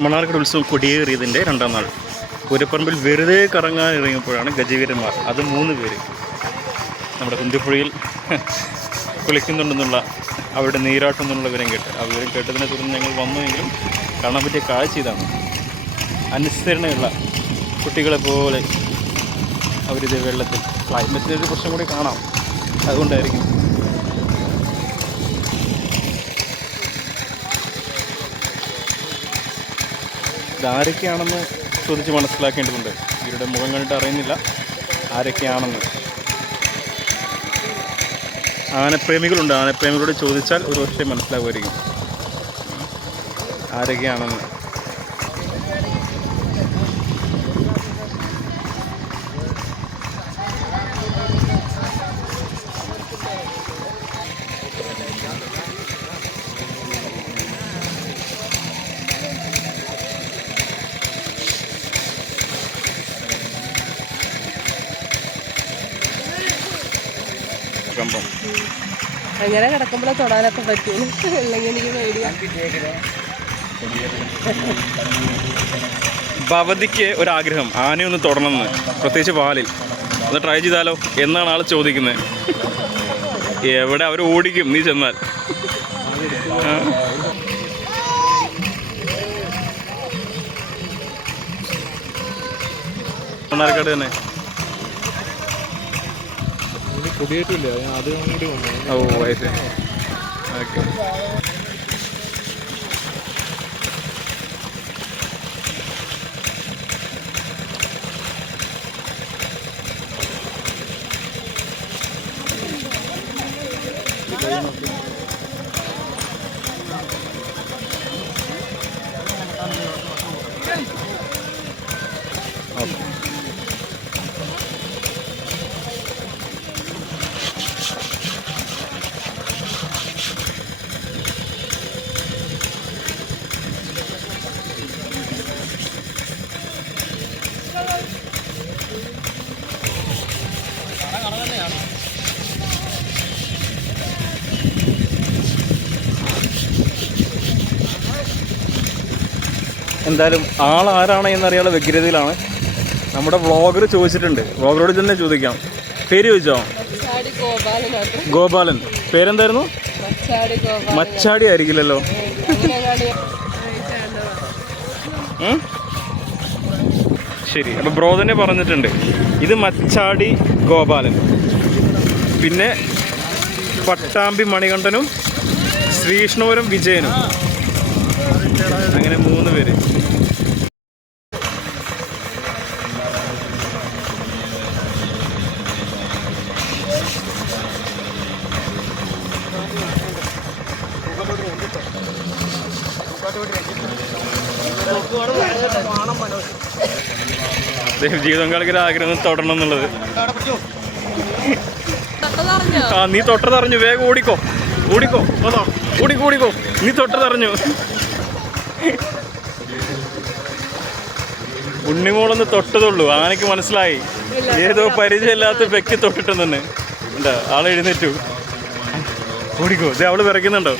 മണ്ണാർക്കാട് ഉത്സവം കൊടിയേറിയതിൻ്റെ 2ാം നാൾ പൂരപ്പറമ്പിൽ വെറുതെ കറങ്ങാൻ ഇറങ്ങിയപ്പോഴാണ് ഗജവീരന്മാർ, അത് 3 പേര് നമ്മുടെ കുന്തിപ്പുഴയിൽ കുളിക്കുന്നുണ്ടെന്നുള്ള അവരുടെ നീരാട്ടുന്നുള്ള വിവരം കേട്ട്. ആ വിവരം കേട്ടതിനെ തുടർന്ന് ഞങ്ങൾ വന്നുവെങ്കിലും കാണാൻ പറ്റിയ കാഴ്ച ഇതാണ്. അനുസരണയുള്ള കുട്ടികളെ പോലെ അവരിത് വെള്ളത്തിൽ, ക്ലൈമറ്റിൻ്റെ ഒരു പ്രശ്നം കൂടി കാണാം, അതുകൊണ്ടായിരിക്കും. ഇതാരൊക്കെയാണെന്ന് ചോദിച്ച് മനസ്സിലാക്കേണ്ടതുണ്ട്. ഇവരുടെ മുഖം കണ്ടിട്ട് അറിയുന്നില്ല ആരൊക്കെയാണെന്ന്. ആനപ്രേമികളുണ്ട്, ആനപ്രേമികളോട് ചോദിച്ചാൽ ഒരു പക്ഷേ മനസ്സിലാവുമായിരിക്കും ആരൊക്കെയാണെന്ന്. അങ്ങനെ കിടക്കുമ്പോഴേ തൊടാനൊക്കെ പറ്റുള്ളൂ, അല്ലെങ്കിൽ എനിക്ക് പേടിയാണ്. ഭവതിക്ക് ഒരാഗ്രഹം, ആനയൊന്ന് തൊടണമെന്ന്, പ്രത്യേകിച്ച് വാലിൽ. ഒന്ന് ട്രൈ ചെയ്താലോ എന്നാണ് ആൾ ചോദിക്കുന്നത്. എവിടെ അവർ ഓടിക്കും നീ ചെന്നാൽ. മണ്ണാർക്കാട് തന്നെ. ഓ വയസ്സ് ഓക്കെ. എന്തായാലും ആളാരാണ് എന്നറിയാനുള്ള വ്യഗ്രതയിലാണ്. നമ്മുടെ വ്ളോഗർ ചോദിച്ചിട്ടുണ്ട്, വ്ളോഗറോട് തന്നെ ചോദിക്കാം. പേര് ചോദിച്ചോ? ഗോപാലൻ. പേരെന്തായിരുന്നു? മച്ചാടി ആയിരിക്കില്ലല്ലോ. ശരി, അപ്പോൾ ബ്രോ തന്നെ പറഞ്ഞിട്ടുണ്ട് ഇത് മച്ചാടി ഗോപാലൻ, പിന്നെ പട്ടാമ്പി മണികണ്ഠനും ശ്രീകൃഷ്ണപുരം വിജയനും, അങ്ങനെ 3 പേര്. ജീവിതം കളിക്കൊരു ആഗ്രഹം തൊടണം എന്നുള്ളത്. നീ തൊട്ടതറിഞ്ഞു, വേഗം ഓടിക്കോ ഓടിക്കോ ഓടിക്കോ ഓടിക്കോ, നീ തൊട്ടതറിഞ്ഞു. ഉണ്ണിമോളൊന്ന് തൊട്ടതുള്ളൂ, ആനയ്ക്ക് മനസ്സിലായി ഏതോ പരിചയമില്ലാത്ത വ്യക്തി തൊട്ടിട്ടെന്ന്. എന്താ ആളെഴുന്നേറ്റു, ഓടിക്കോ. അവള് വിറയ്ക്കുന്നുണ്ടോ?